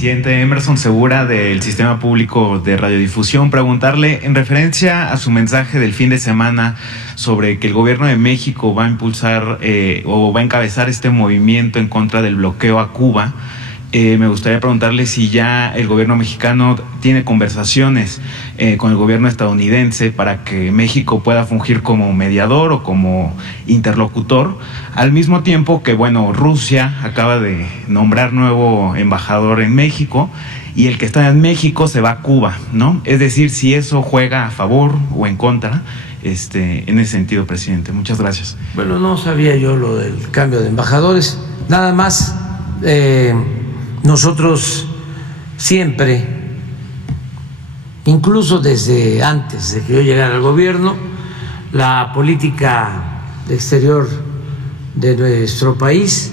Presidente, Emerson Segura del Sistema Público de Radiodifusión, preguntarle en referencia a su mensaje del fin de semana sobre que el gobierno de México va a impulsar o va a encabezar este movimiento en contra del bloqueo a Cuba. Me gustaría preguntarle si ya el gobierno mexicano tiene conversaciones con el gobierno estadounidense para que México pueda fungir como mediador o como interlocutor, al mismo tiempo que, bueno, Rusia acaba de nombrar nuevo embajador en México y el que está en México se va a Cuba, ¿no? Es decir, si eso juega a favor o en contra, en ese sentido, presidente. Muchas gracias. Bueno, no sabía yo lo del cambio de embajadores, nada más. Nosotros siempre, incluso desde antes de que yo llegara al gobierno, la política exterior de nuestro país,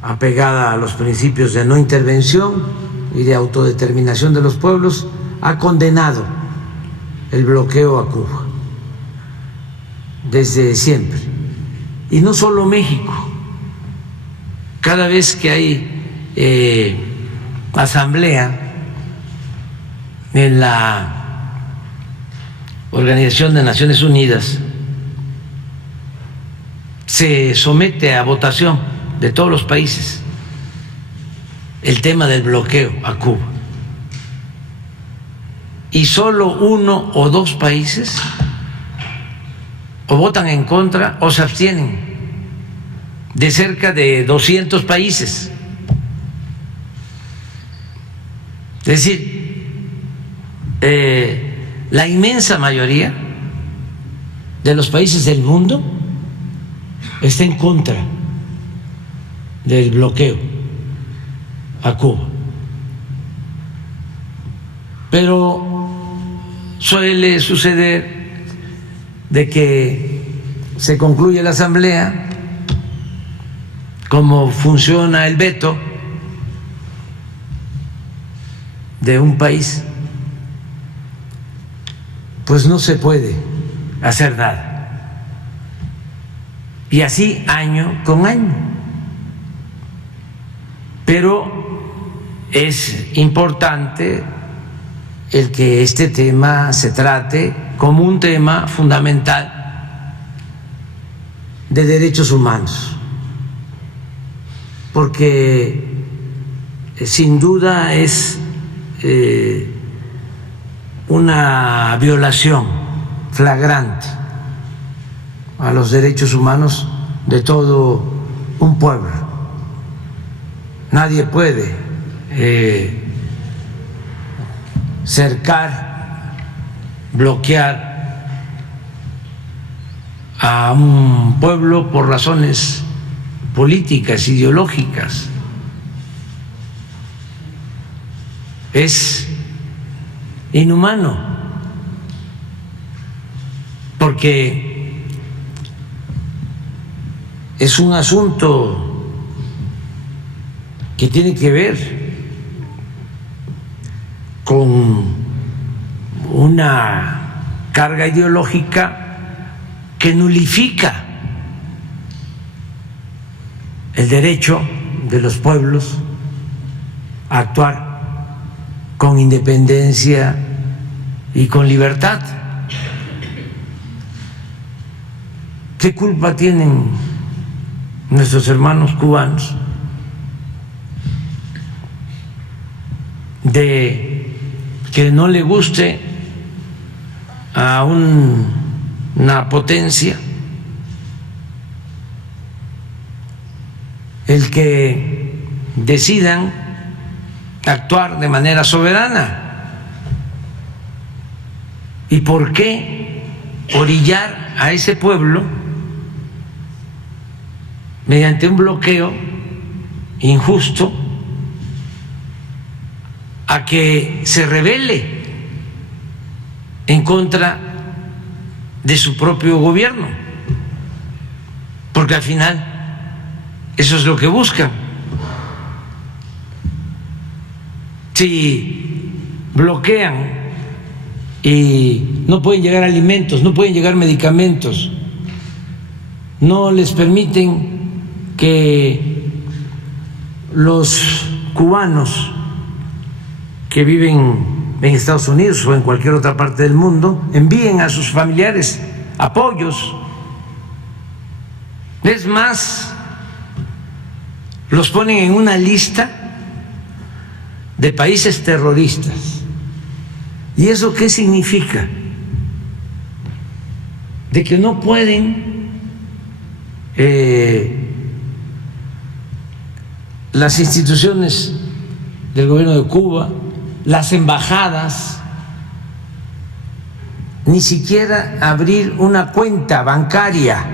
apegada a los principios de no intervención y de autodeterminación de los pueblos, ha condenado el bloqueo a Cuba desde siempre. Y no solo México, cada vez que hay asamblea en la Organización de Naciones Unidas, se somete a votación de todos los países el tema del bloqueo a Cuba, y solo uno o dos países o votan en contra o se abstienen, de cerca de 200 países. Es decir, la inmensa mayoría de los países del mundo está en contra del bloqueo a Cuba. Pero suele suceder de que se concluye la asamblea, como funciona el veto de un país, pues no se puede hacer nada. Y así año con año. Pero es importante el que este tema se trate como un tema fundamental de derechos humanos, porque sin duda es una violación flagrante a los derechos humanos de todo un pueblo. Nadie puede cercar, bloquear a un pueblo por razones políticas, ideológicas. Es inhumano, porque es un asunto que tiene que ver con una carga ideológica que nulifica el derecho de los pueblos a actuar con independencia y con libertad. ¿Qué culpa tienen nuestros hermanos cubanos de que no le guste a una potencia el que decidan actuar de manera soberana? ¿Y por qué orillar a ese pueblo mediante un bloqueo injusto a que se rebele en contra de su propio gobierno? Porque al final eso es lo que buscan. Si bloquean y no pueden llegar alimentos, no pueden llegar medicamentos, no les permiten que los cubanos que viven en Estados Unidos o en cualquier otra parte del mundo envíen a sus familiares apoyos. Es más, los ponen en una lista de países terroristas. ¿Y eso qué significa? De que no pueden las instituciones del gobierno de Cuba, las embajadas, ni siquiera abrir una cuenta bancaria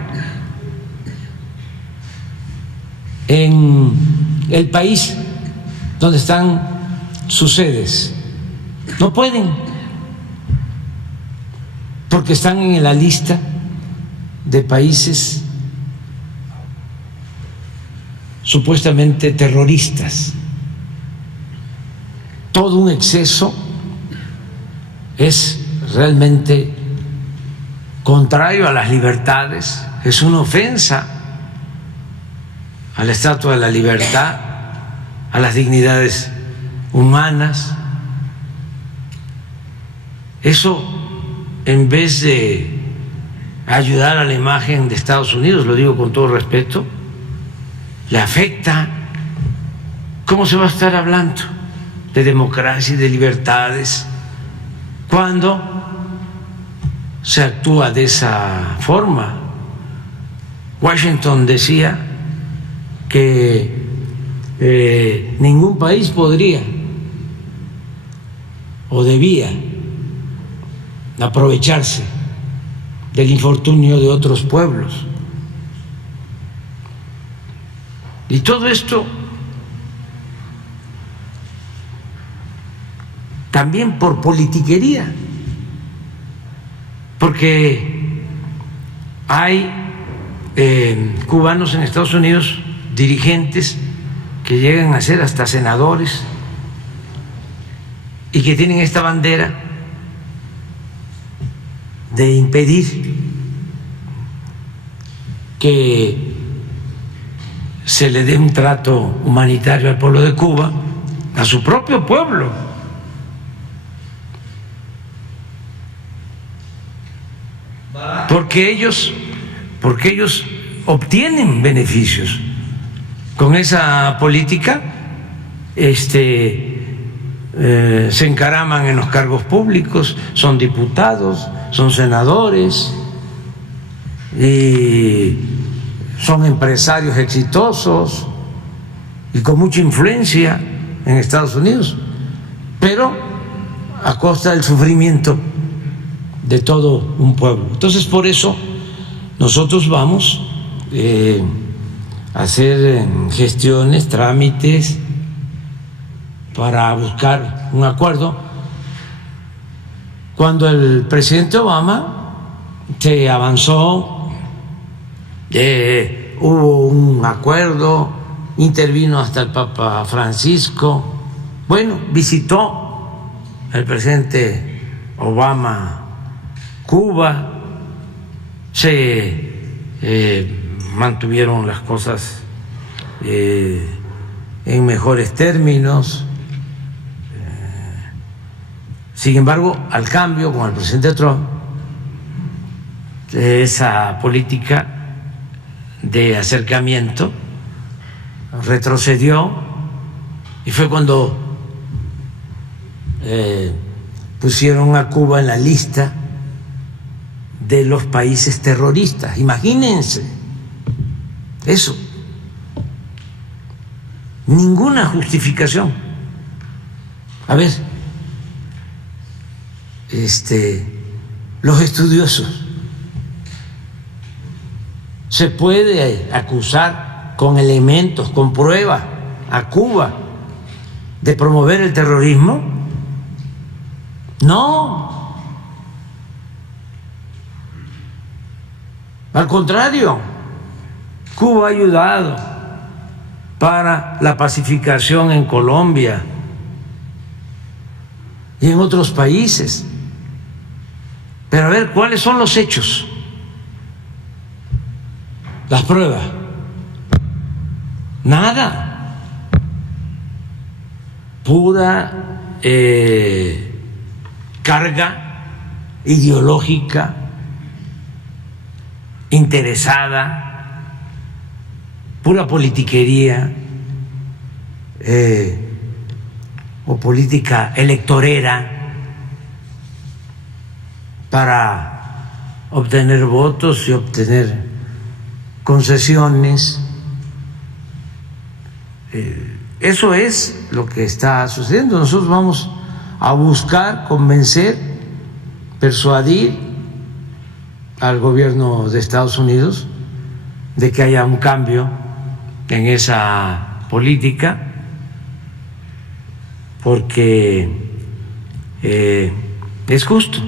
en el país donde están sus sedes. No pueden, porque están en la lista de países supuestamente terroristas. Todo un exceso, es realmente contrario a las libertades, es una ofensa a la Estatua de la Libertad, a las dignidades humanas. Eso, en vez de ayudar a la imagen de Estados Unidos, lo digo con todo respeto, le afecta. ¿Cómo se va a estar hablando de democracia y de libertades cuando se actúa de esa forma? Washington decía que ningún país podría o debía aprovecharse del infortunio de otros pueblos. Y todo esto también por politiquería, porque hay cubanos en Estados Unidos, dirigentes que llegan a ser hasta senadores y que tienen esta bandera de impedir que se le dé un trato humanitario al pueblo de Cuba, a su propio pueblo. Porque ellos obtienen beneficios con esa política, se encaraman en los cargos públicos, son diputados, son senadores y son empresarios exitosos y con mucha influencia en Estados Unidos, pero a costa del sufrimiento de todo un pueblo. Entonces, por eso nosotros vamos a hacer gestiones, trámites para buscar un acuerdo. Cuando el presidente Obama se avanzó, hubo un acuerdo, intervino hasta el Papa Francisco. Bueno, visitó el presidente Obama Cuba, se mantuvieron las cosas en mejores términos. Sin embargo, al cambio con el presidente Trump, esa política de acercamiento retrocedió, y fue cuando pusieron a Cuba en la lista de los países terroristas. Imagínense eso, ninguna justificación. A ver, los estudiosos, ¿se puede acusar con elementos, con pruebas a Cuba de promover el terrorismo? No. Al contrario, Cuba ha ayudado para la pacificación en Colombia y en otros países. Pero a ver, ¿cuáles son los hechos? Las pruebas. Nada. pura carga ideológica, interesada, pura politiquería o política electorera para obtener votos y obtener concesiones. Eso es lo que está sucediendo. Nosotros vamos a buscar convencer, persuadir al gobierno de Estados Unidos de que haya un cambio en esa política, porque es justo.